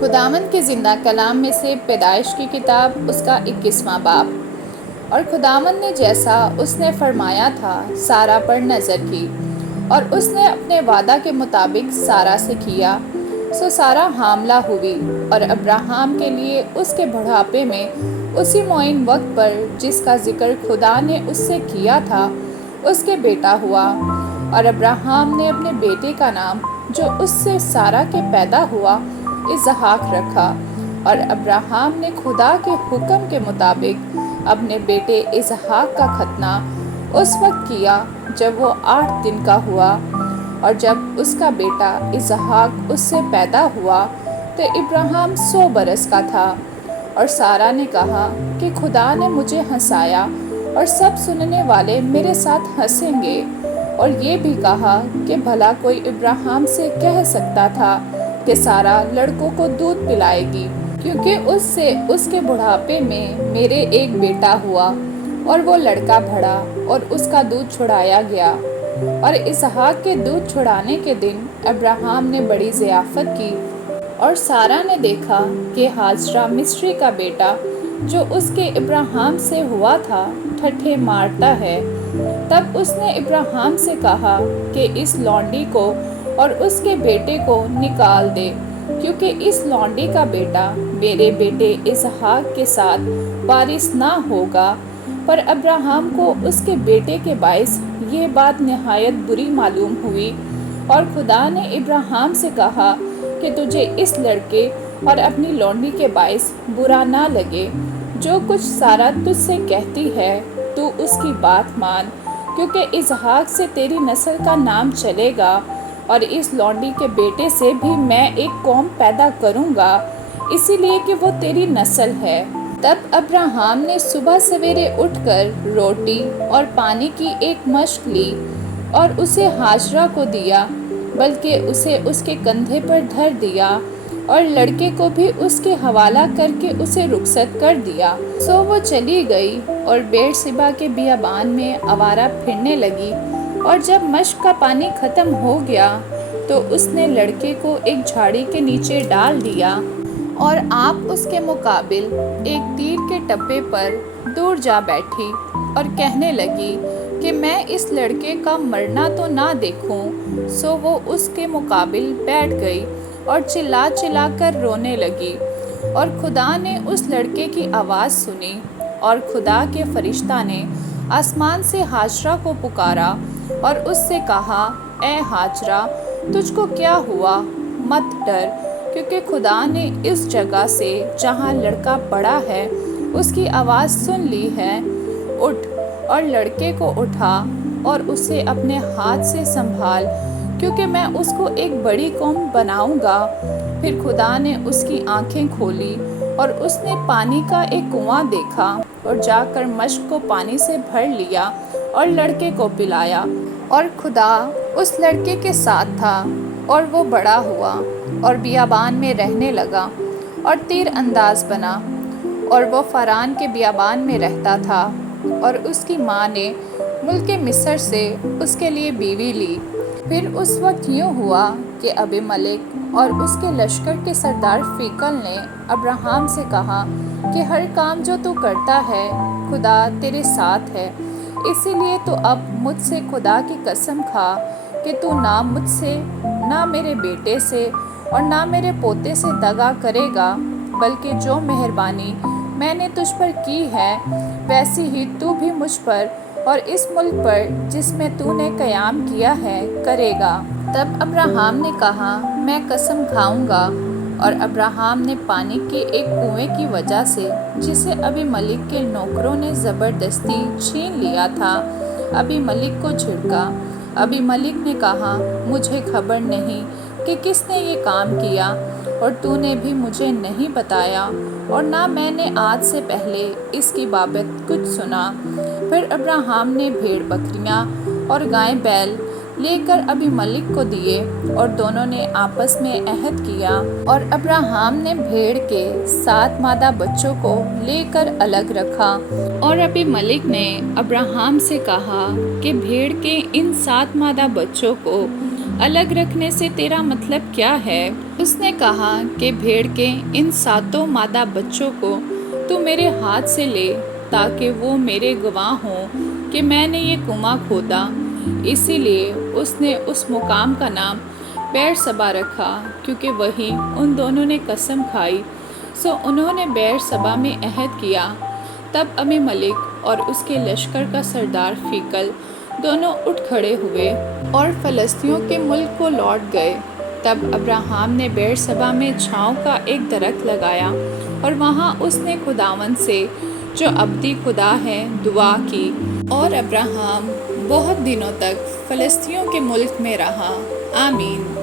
خداوند کے زندہ کلام میں سے پیدائش کی کتاب اس کا 21واں باب۔ اور خداوند نے جیسا اس نے فرمایا تھا سارا پر نظر کی، اور اس نے اپنے وعدہ کے مطابق سارا سے کیا۔ سو سارا حاملہ ہوئی، اور ابراہام کے لیے اس کے بڑھاپے میں اسی معین وقت پر جس کا ذکر خدا نے اس سے کیا تھا اس کے بیٹا ہوا۔ اور ابراہام نے اپنے بیٹے کا نام جو اس سے سارا کے پیدا ہوا اسحاق رکھا۔ اور ابراہام نے خدا کے حکم کے مطابق اپنے بیٹے اسحاق کا ختنہ اس وقت کیا جب وہ 8 دن کا ہوا۔ اور جب اس کا بیٹا اسحاق اس سے پیدا ہوا تو ابراہام 100 برس کا تھا۔ اور سارا نے کہا کہ خدا نے مجھے ہنسایا اور سب سننے والے میرے ساتھ ہنسیں گے۔ اور یہ بھی کہا کہ بھلا کوئی ابراہیم سے کہہ سکتا تھا کہ سارا لڑکوں کو دودھ پلائے گی، کیونکہ اس سے اس کے بڑھاپے میں میرے ایک بیٹا ہوا، اور وہ لڑکا بڑھا اور اس کا دودھ چھڑایا گیا۔ اور اسحاق کے دودھ چھڑانے کے دن ابراہیم نے بڑی ضیافت کی، اور سارا نے دیکھا کہ ہاجرہ مصری کا بیٹا جو اس کے ابراہیم سے ہوا تھا ٹھٹھے مارتا ہے۔ تب اس نے ابراہیم سے کہا کہ اس لونڈی کو اور اس کے بیٹے کو نکال دے، کیونکہ اس لونڈی کا بیٹا میرے بیٹے اسحاق کے ساتھ وارث نہ ہوگا۔ پر ابراہیم کو اس کے بیٹے کے باعث یہ بات نہایت بری معلوم ہوئی، اور خدا نے ابراہیم سے کہا کہ تجھے اس لڑکے اور اپنی لونڈی کے باعث برا نہ لگے۔ جو کچھ سارا تجھ سے کہتی ہے تو اس کی بات مان، کیونکہ اسحاق سے تیری نسل کا نام چلے گا، اور اس لونڈی کے بیٹے سے بھی میں ایک قوم پیدا کروں گا، اسی لیے کہ وہ تیری نسل ہے۔ تب ابراہیم نے صبح سویرے اٹھ کر روٹی اور پانی کی ایک مشق لی اور اسے ہاجرہ کو دیا، بلکہ اسے اس کے کندھے پر دھر دیا، اور لڑکے کو بھی اس کے حوالہ کر کے اسے رخصت کر دیا۔ سو وہ چلی گئی اور بیرشیبا کے بیابان میں آوارہ پھرنے لگی، اور جب مشق کا پانی ختم ہو گیا تو اس نے لڑکے کو ایک جھاڑی کے نیچے ڈال دیا، اور آپ اس کے مقابل ایک تیر کے ٹپے پر دور جا بیٹھی اور کہنے لگی کہ میں اس لڑکے کا مرنا تو نہ دیکھوں۔ سو وہ اس کے مقابل بیٹھ گئی اور چلا چلا کر رونے لگی۔ اور خدا نے اس لڑکے کی آواز سنی، اور خدا کے فرشتہ نے آسمان سے ہاجرہ کو پکارا اور اس سے کہا، اے ہاجرہ، تجھ کو کیا ہوا؟ مت ڈر، کیونکہ خدا نے اس جگہ سے جہاں لڑکا پڑا ہے اس کی آواز سن لی ہے۔ اٹھ اور لڑکے کو اٹھا اور اسے اپنے ہاتھ سے سنبھال، کیونکہ میں اس کو ایک بڑی قوم بناؤں گا۔ پھر خدا نے اس کی آنکھیں کھولی، اور اس نے پانی کا ایک کنواں دیکھا، اور جا کر مشق کو پانی سے بھر لیا اور لڑکے کو پلایا۔ اور خدا اس لڑکے کے ساتھ تھا، اور وہ بڑا ہوا اور بیابان میں رہنے لگا اور تیر انداز بنا، اور وہ فاران کے بیابان میں رہتا تھا۔ اور اس کی ماں نے ملک مصر سے اس کے لیے بیوی لی۔ پھر اس وقت یوں ہوا کہ ابیملک اور اس کے لشکر کے سردار فیکل نے ابراہیم سے کہا کہ ہر کام جو تو کرتا ہے خدا تیرے ساتھ ہے، اسی لیے تو اب مجھ سے خدا کی قسم کھا کہ تو نہ مجھ سے، نہ میرے بیٹے سے اور نہ میرے پوتے سے دغا کرے گا، بلکہ جو مہربانی میں نے تجھ پر کی ہے ویسی ہی تو بھی مجھ پر اور اس ملک پر جس میں تو نے قیام کیا ہے کرے گا۔ تب ابراہیم نے کہا، میں قسم کھاؤں گا۔ اور ابراہیم نے پانی کے ایک کنویں کی وجہ سے جسے ابیملک کے نوکروں نے زبردستی چھین لیا تھا ابیملک کو جھڑکا۔ ابیملک نے کہا، مجھے خبر نہیں کہ کس نے یہ کام کیا، اور تو نے بھی مجھے نہیں بتایا، اور نہ میں نے آج سے پہلے اس کی بابت کچھ سنا۔ پھر ابراہیم نے بھیڑ بکریاں اور گائے بیل لے کر ابیملک کو دیے، اور دونوں نے آپس میں عہد کیا۔ اور ابراہیم نے بھیڑ کے 7 مادہ بچوں کو لے کر الگ رکھا۔ اور ابیملک نے ابراہیم سے کہا کہ بھیڑ کے ان 7 مادہ بچوں کو الگ رکھنے سے تیرا مطلب کیا ہے؟ اس نے کہا کہ بھیڑ کے ان 7 مادہ بچوں کو تو میرے ہاتھ سے لے تاکہ وہ میرے گواہ ہوں کہ میں نے یہ کنواں کھودا۔ اسی لیے اس نے اس مقام کا نام بیر سبا رکھا کیونکہ وہیں ان دونوں نے قسم کھائی۔ سو انہوں نے بیر سبا میں عہد کیا۔ تب ابی ملک اور اس کے لشکر کا سردار فیکل دونوں اٹھ کھڑے ہوئے اور فلسطینیوں کے ملک کو لوٹ گئے۔ تب ابراہیم نے بیر سبا میں چھاؤں کا ایک درخت لگایا اور وہاں اس نے خداوند سے جو ابدی خدا ہے دعا کی، اور ابراہیم بہت دنوں تک فلسطینیوں کے ملک میں رہا۔ آمین۔